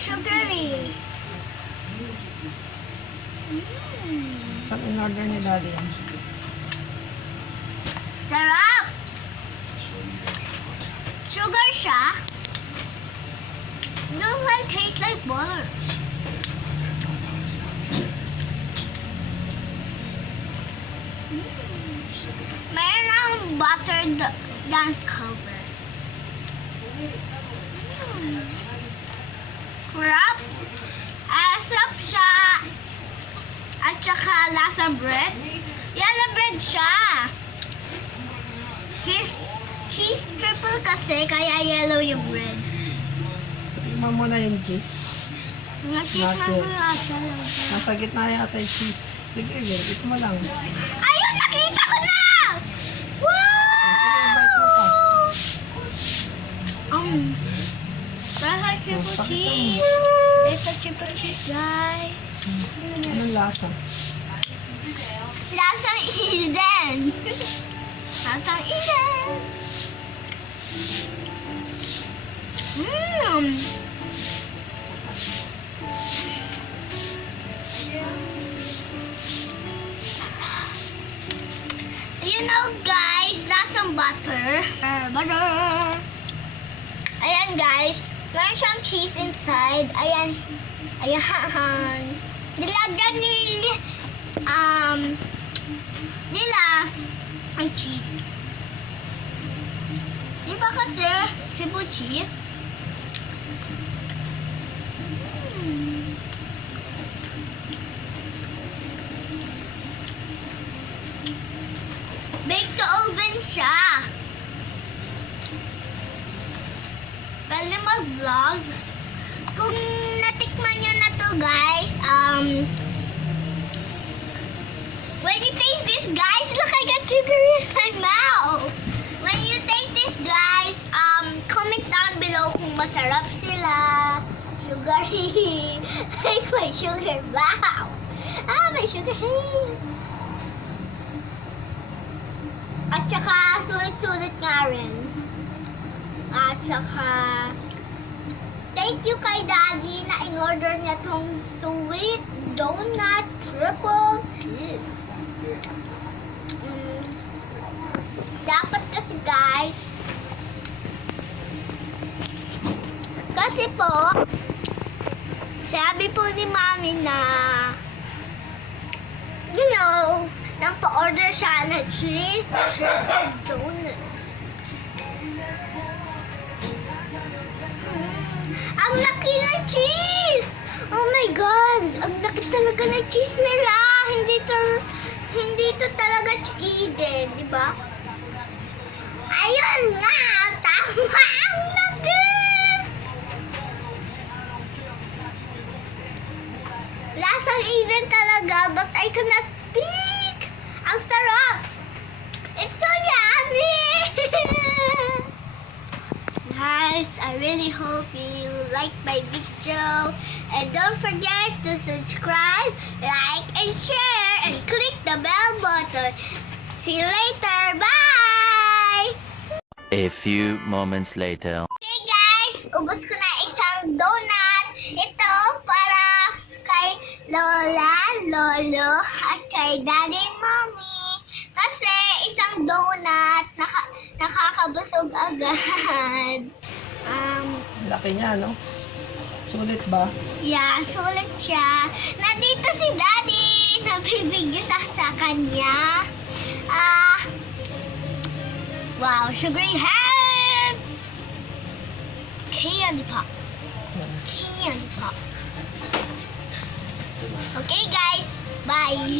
sugary. Saan in-order ni Daddy yan? Sarap! Sugar siya. Does it taste like butter? Mayroon akong buttered dance cover. Sarap. Asap siya. At saka lasang bread. Yellow bread siya. Cheese triple kasi, kaya yellow yung bread. Tingnan mo na yung cheese. Nakita mo lasa. Nasa gitna yata yung cheese. Sige, eat mo lang. Ayun, nakita ko na! Sige, bite mo pa. Wow! That's a triple Bakit cheese. It's a triple cheese, guys. Anong lasa? Lasang Eden. Lasang Eden. Mmm. You know, guys, lasang butter. Butter. Ayan, guys. Meron siyang cheese inside. Ayan. Ayan. Nilagyan nila ang cheese. Di ba kasi triple cheese? Bake to oven siya. Pwede mag-vlog. Kung natikman nyo na to, guys, when you taste this, guys, look, I got sugar in my mouth. When you taste this, guys, comment down below kung masarap sila. Sugary. Like my sugar. Wow. My sugar. At saka, sulit-sulit nga rin. At saka, thank you kay Daddy na in-order niya tong sweet donut triple cheese. Dapat kasi, guys, kasi po, sabi po ni Mami na, you know, nang pa-order siya na cheese triple donuts. Ang laki ng cheese! Oh my God! Ang laki talaga ng cheese nila! Hindi to talaga Eden, di ba? Ayun nga! Tama! Ang laki! Lasang Eden talaga, but I cannot speak! Ang sarap! It's so yummy! Guys, I really hope you like my video, and don't forget to subscribe, like, and share, and click the bell button. See you later. Bye! A few moments later. Okay, guys, ubos ko na isang donut. Ito para kay Lola, Lolo, at kay Daddy and Mommy. Kasi isang donut nakakabusog agad. Laki niya, no? Sulit ba? Yeah, sulit siya. Nandito si Daddy. Nabibigyo sa kanya. Wow, sugary hands! Candy pop. Candy pop. Okay, guys. Bye.